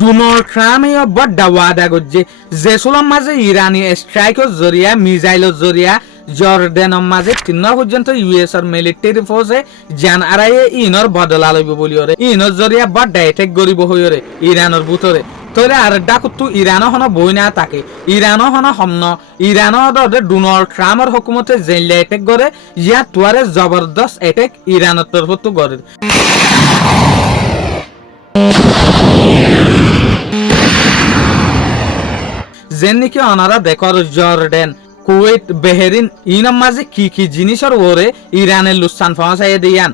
Donald ট্রাম্পে বড় ওয়াদা করছে যে সুলাম মাঝে ইরানি স্ট্রাইকের জরিয়া মিসাইলের জরিয়া জর্ডানের মাঝে 3 পর্যন্ত ইউএস এর মিলিটারি ফোর্সে জান আড়াইয়ে ইনর বদলা লইব বলি ওরে ইনর জরিয়া বড় অ্যাটাক করিব হইরে ইরানের ভিতরে তোরে আর ডাকুতু ইরানো হন বই না থাকে ইরানো হন হমন ইরানো দে ডোনাল্ড ট্রাম্পের হুকুমতে জেলে অ্যাটাক করে ইয়া তুয়ারে জবরদস্ত অ্যাটাক ইরানের তরফতু করে যেন নাকি ওনারা দেখর জর্ডান কুয়েত বেহরিন ইনর মাঝে কি জিনিসের ওরে ইরানের লুসান পৌঁছাই দিয়ান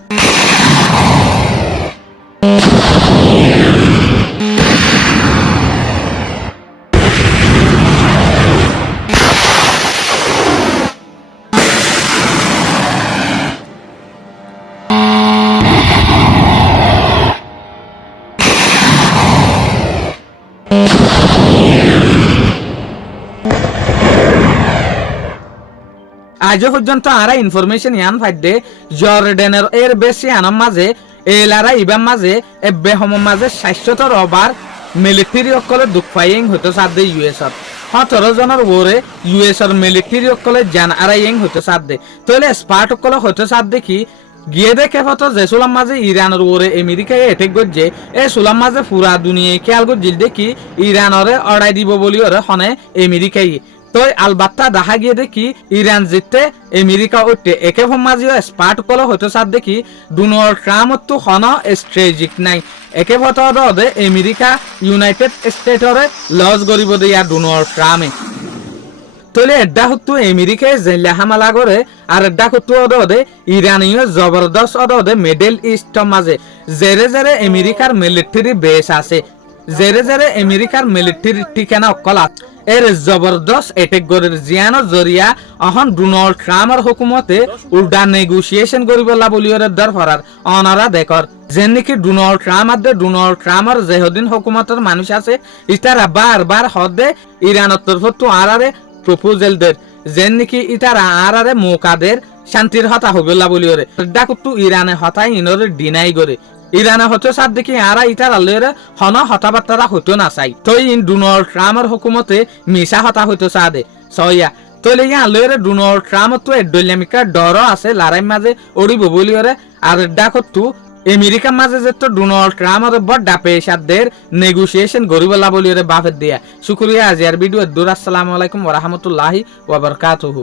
আজও পর্যন্ত আরা ইনফরমেশন ইয়ান ফাইদে জর্ডানের এর বেশি আনার মাঝে এলারা ইবাম মাঝে এবে হম মাঝে 600 ওভার মিলিটারি অকলে দুঃখাইং হতে সাথে ইউএসর 17 জনের ওরে ইউএসর মিলিটারি অকলে জান আরাইং হতে সাথে তাহলে স্পার্ট অকলে হতে সাথে কি গিয়ে দেখে ফটো যে সুলাম মাঝে ইরানের ওরে আমেরিকায় এটেক করছে এ সুলাম মাঝে পুরা দুনিয়ায় খেয়াল করছিল দেখি ইরানরে অড়াই দিব বলি ওরে হনে আমেরিকায় তো আলবাত্তা দেখা গিয়ে দেখি ইরান জিততে আমেরিকা উঠতে একে মাঝিও স্পার্ট কলে হতে সাথ দেখি ডোনাল্ড ট্রাম্প তো হন স্ট্রেটেজিক নাই একে ভটে আমেরিকা ইউনাইটেড স্টেটরে লস করিব দিয়া ডোনাল্ড ট্রাম্পে তলে এড্ডা হতো আমেরিকায় জেলে হামলা করে আর এড্ডা হতো ওদে ইরানীয় জবরদস্ত ওদে মিডল ইস্ট মাঝে জেরে জেরে আমেরিকার মিলিটারি বেস আছে জেরে জেরে আমেরিকার মিলিটারি ঠিকানা অকলা এর জবরদস্ত এটেক গরের জিয়ানো জরিয়া অহন ডোনাল্ড ট্রাম্পের হুকুমতে উল্টা নেগোসিয়েশন করিবলা বলিওরে দর ফরার অনারা দেখর যেন নাকি ডোনাল্ড ট্রাম্পের যেহদিন হুকুমতের মানুষ আছে ইতারা বারবার হদে ইরানের তরফতো আরারে প্রপোজাল দের যেন নাকি ইতারা আরারে মৌকাদের শান্তির হতা হবেলা বলিওরে ডাকুতু ইরানে হতাই ইনরে ডিনাই করে ইরানে হতো সাত দেখি আরা ইটার আল্লের হন হতাবার্তারা হতো না চাই তো ইন ডোনাল্ড ট্রাম্পের হুকুমতে মিশা হতা হতো সাদে সইয়া তলে ইয়া আল্লের ডোনাল্ড ট্রাম্প তো এডলিয়ামিকা ডর আছে লারাই মাঝে ওড়িব বলিওরে আর ডাকতু আমেরিকার মাঝে যে তো ডোনাল্ড ট্রাম্পের বড় পেশাদের নেগোসিয়েশন গরিবলা বলিওরে বাফের দিয়া শুক্রিয়া আজি আর ভিডিও দূর আসসালামু আলাইকুম ওয়া রাহমাতুল্লাহি ওয়া বারাকাতুহু।